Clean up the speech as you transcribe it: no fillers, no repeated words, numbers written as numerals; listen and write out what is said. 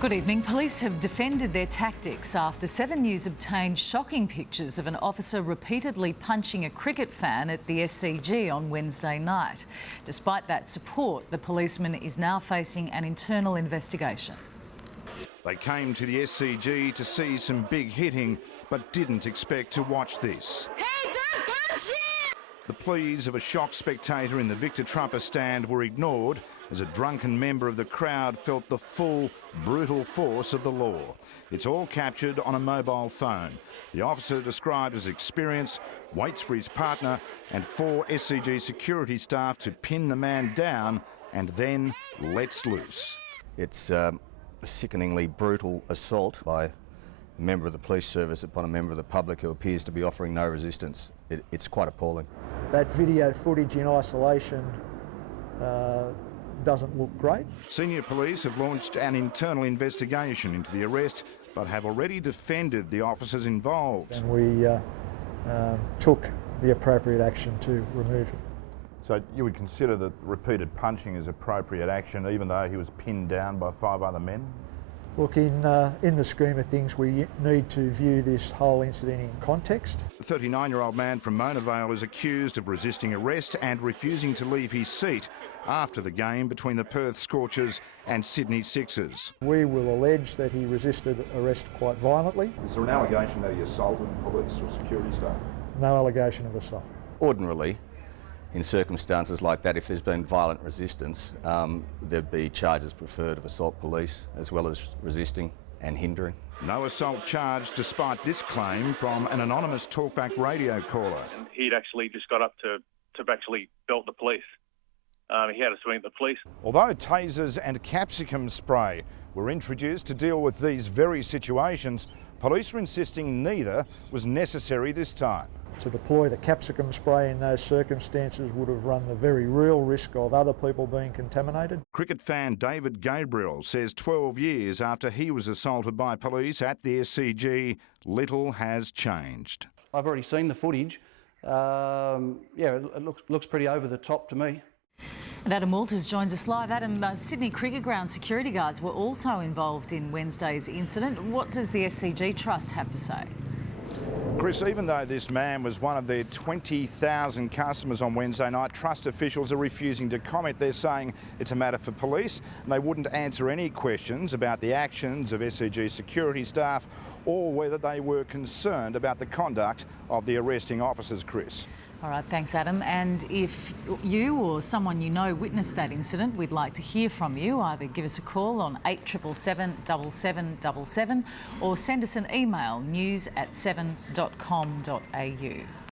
Good evening. Police have defended their tactics after 7 News obtained shocking pictures of an officer repeatedly punching a cricket fan at the SCG on Wednesday night. Despite that support, the policeman is now facing an internal investigation. They came to the SCG to see some big hitting, but didn't expect to watch this. Hey, don't punch him! The pleas of a shocked spectator in the Victor Trumper stand were ignored as a drunken member of the crowd felt the full, brutal force of the law. It's all captured on a mobile phone. The officer, described as experienced, waits for his partner and 4 SCG security staff to pin the man down and then lets loose. It's a sickeningly brutal assault by a member of the police service upon a member of the public who appears to be offering no resistance. It's quite appalling. That video footage in isolation doesn't look great. Senior police have launched an internal investigation into the arrest, but have already defended the officers involved. And we took the appropriate action to remove him. So you would consider that repeated punching is appropriate action even though he was pinned down by 5 other men? Look, in the scheme of things, we need to view this whole incident in context. The 39-year-old man from Mona Vale is accused of resisting arrest and refusing to leave his seat after the game between the Perth Scorchers and Sydney Sixers. We will allege that he resisted arrest quite violently. Is there an allegation that he assaulted police or security staff? No allegation of assault. Ordinarily, in circumstances like that, if there's been violent resistance, there'd be charges preferred of assault police as well as resisting and hindering. No assault charge despite this claim from an anonymous talkback radio caller. He'd actually just got up to actually belt the police. He had a swing at the police. Although tasers and capsicum spray were introduced to deal with these very situations, police were insisting neither was necessary this time. To deploy the capsicum spray in those circumstances would have run the very real risk of other people being contaminated. Cricket fan David Gabriel says 12 years after he was assaulted by police at the SCG, little has changed. I've already seen the footage. It looks pretty over the top to me. And Adam Walters joins us live. Adam, Sydney Cricket Ground security guards were also involved in Wednesday's incident. What does the SCG Trust have to say? Chris, even though this man was one of their 20,000 customers on Wednesday night, Trust officials are refusing to comment. They're saying it's a matter for police and they wouldn't answer any questions about the actions of SCG security staff or whether they were concerned about the conduct of the arresting officers, Chris. All right, thanks, Adam. And if you or someone you know witnessed that incident, we'd like to hear from you. Either give us a call on 8777 7777 or send us an email, news@7.com.au.